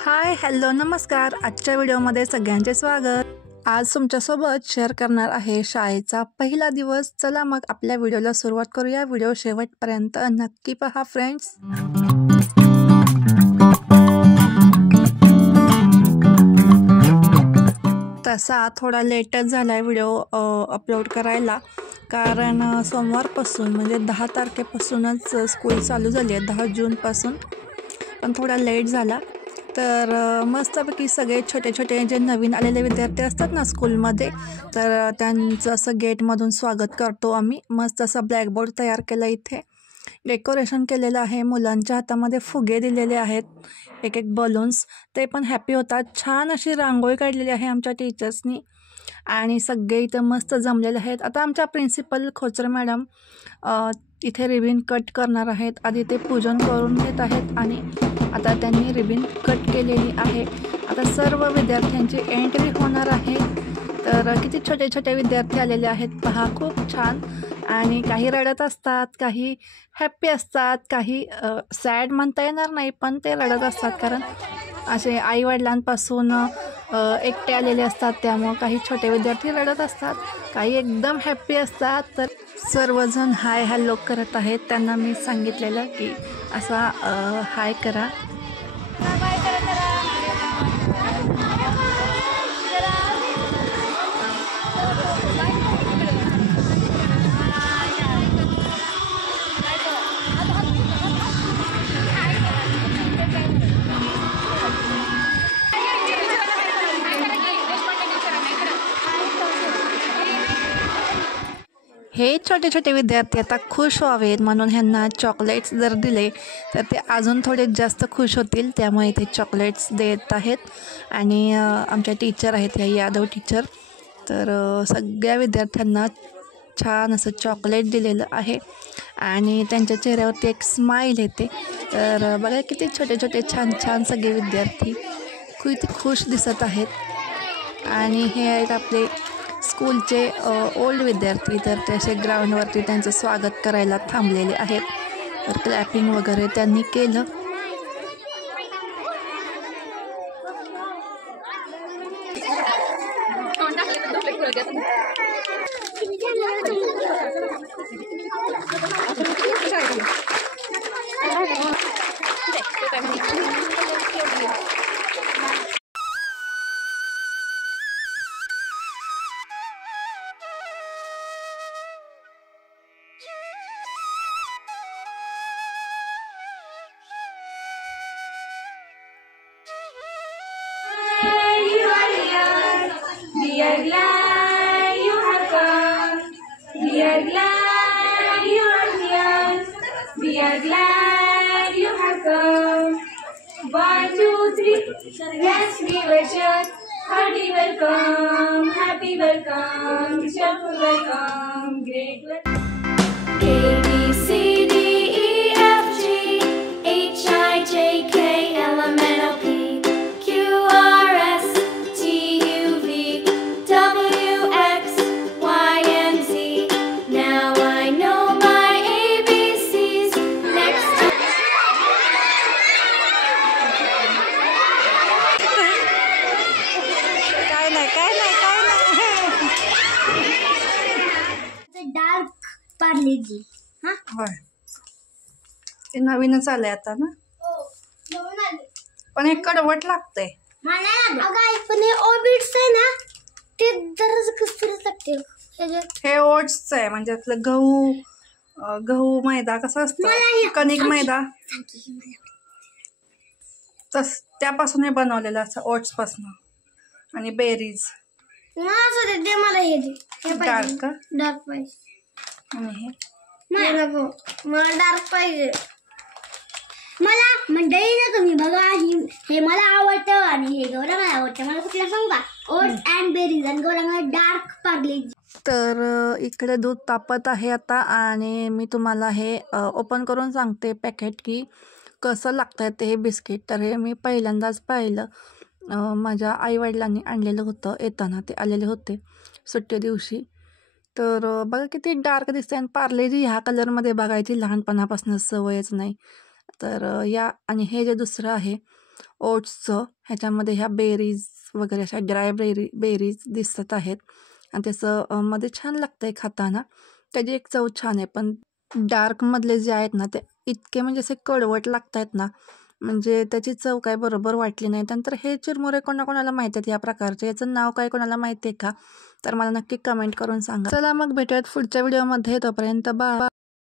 Hi hello नमस्कार. आजच्या व्हिडिओमध्ये सगळ्यांचे स्वागत. आज तुमच्यासोबत शेअर करणार आहे शाळेचा पहिला दिवस. चला मग आपल्या व्हिडिओला सुरुवात करूया. व्हिडिओ शेवटपर्यंत नक्की पहा फ्रेंड्स. तसा थोडा लेटच झाला आहे व्हिडिओ अपलोड करायला, कारण सोमवारपासून म्हणजे 10 तारखेपासूनच स्कूल चालू झाली आहे, 10 जूनपासून. पण थोडा लेट झाला. तर मस्तपैकी सगळे छोटे छोटे जे नवीन आलेले विद्यार्थी असतात ना स्कूलमध्ये, तर त्यांचं असं गेटमधून स्वागत करतो आम्ही. मस्त असं ब्लॅकबोर्ड तयार केला, इथे डेकोरेशन केलेलं आहे, मुलांच्या हातामध्ये फुगे दिलेले आहेत, एक एक बलून्स, ते पण हॅपी होतात. छान अशी रांगोळी काढलेली आहे आमच्या टीचर्सनी आणि सगळे इथं मस्त जमलेले आहेत. आता आमच्या प्रिन्सिपल खोचर मॅडम इथे रिबीन कट करणार आहेत. आधी ते पूजन करून घेत आहेत आणि आता त्यांनी रिबीन कट केलेली आहे. आता सर्व विद्यार्थ्यांची एंट्री होणार आहे. तर किती छोटे छोटे विद्यार्थी आलेले आहेत पहा, खूप छान. आणि काही रडत असतात, काही हॅप्पी असतात, काही सॅड म्हणता येणार नाही, पण ते रडत असतात कारण असे आईवडिलांपासून एकटे आलेले असतात, त्यामुळं काही छोटे विद्यार्थी रडत असतात, काही एकदम हॅप्पी असतात. तर सर्वजण हाय हॅलो करत आहेत. त्यांना मी सांगितलेलं की असा हाय करा. हे छोटे छोटे विद्यार्थी आता खुश व्हावेत म्हणून ह्यांना चॉकलेट्स जर दिले तर ते अजून थोडे जास्त खुश होतील, त्यामुळे ते चॉकलेट्स देत आहेत. आणि आमच्या टीचर आहेत, या यादव टीचर, तर सगळ्या विद्यार्थ्यांना छान असं चॉकलेट दिलेलं आहे आणि त्यांच्या चेहऱ्यावरती एक स्माईल येते. तर बघा किती छोटे छोटे छान छान सगळे विद्यार्थी किती खुश दिसत आहेत. आणि हे आहेत आपले स्कूलचे ओल्ड विद्यार्थी, तर ते असे ग्राउंडवरती त्यांचं स्वागत करायला थांबलेले आहेत. तर क्लॅपिंग वगैरे त्यांनी केलं. We are glad you have come. We are glad you are here. We are glad you have come. 1, 2, 3. Yes, we were sure. Hearty welcome, happy welcome, cheerful welcome, great welcome. A B C D E F G H I J K L M N O P. Dark Parle-G. हां होय, ते नवीनच आलंय आता ना. पण हे कडवट लागतंय. पण हे ओबिट्स आहे ना, ते जरा कसतरीच लागते. हे ओट्सचं आहे, म्हणजे आपलं गहू मैदा कसं असतं, कणिक मैदा, तस त्यापासून हे बनवलेलं असं, ओट्स पासून. आणि बेरीज. दे मला हे डार्क का? डार्क पाहिजे. आणि मला डार्क पाहिजे. मला म्हणता ना तुम्ही बघा, हे मला आवडतं आणि हे गौरंगा आवडतं. मला कुठलं सांगू का? ओट्स अँड बेरीज आणि गौरंगा डार्क पार्लेजी. तर इकडे दूध तापत आहे आता आणि मी तुम्हाला हे ओपन करून सांगते पॅकेट की कसं लागतं ते हे बिस्किट. तर हे मी पहिल्यांदाच पाहिलं, माझ्या आईवडिलांनी आणलेलं होतं, येताना ते आलेले होते सुट्टी दिवशी. तर बघा किती डार्क दिसते. आणि पार्लेजी ह्या कलरमध्ये बघायची लहानपणापासून सवयच नाही. तर या आणि हे जे दुसरं आहे ओट्सचं. ह्याच्यामध्ये ह्या बेरीज वगैरे अशा ड्राय बेरीज दिसत आहेत आणि त्याचं मध्ये छान लागतं आहे खाताना. त्याची एक चव छान आहे. पण डार्कमधले जे आहेत ना ते इतके म्हणजे असे कडवट लागत आहेत ना, म्हणजे त्याची चव काय बरोबर वाटली नाही. नंतर हे चिरमुरे कोणाकोणाला माहीत आहेत या प्रकारचे, याचं नाव काय कोणाला माहिती आहे का, तर मला नक्की कमेंट करून सांगा. चला मग भेटूयात पुढच्या व्हिडिओमध्ये. तोपर्यंत बाय.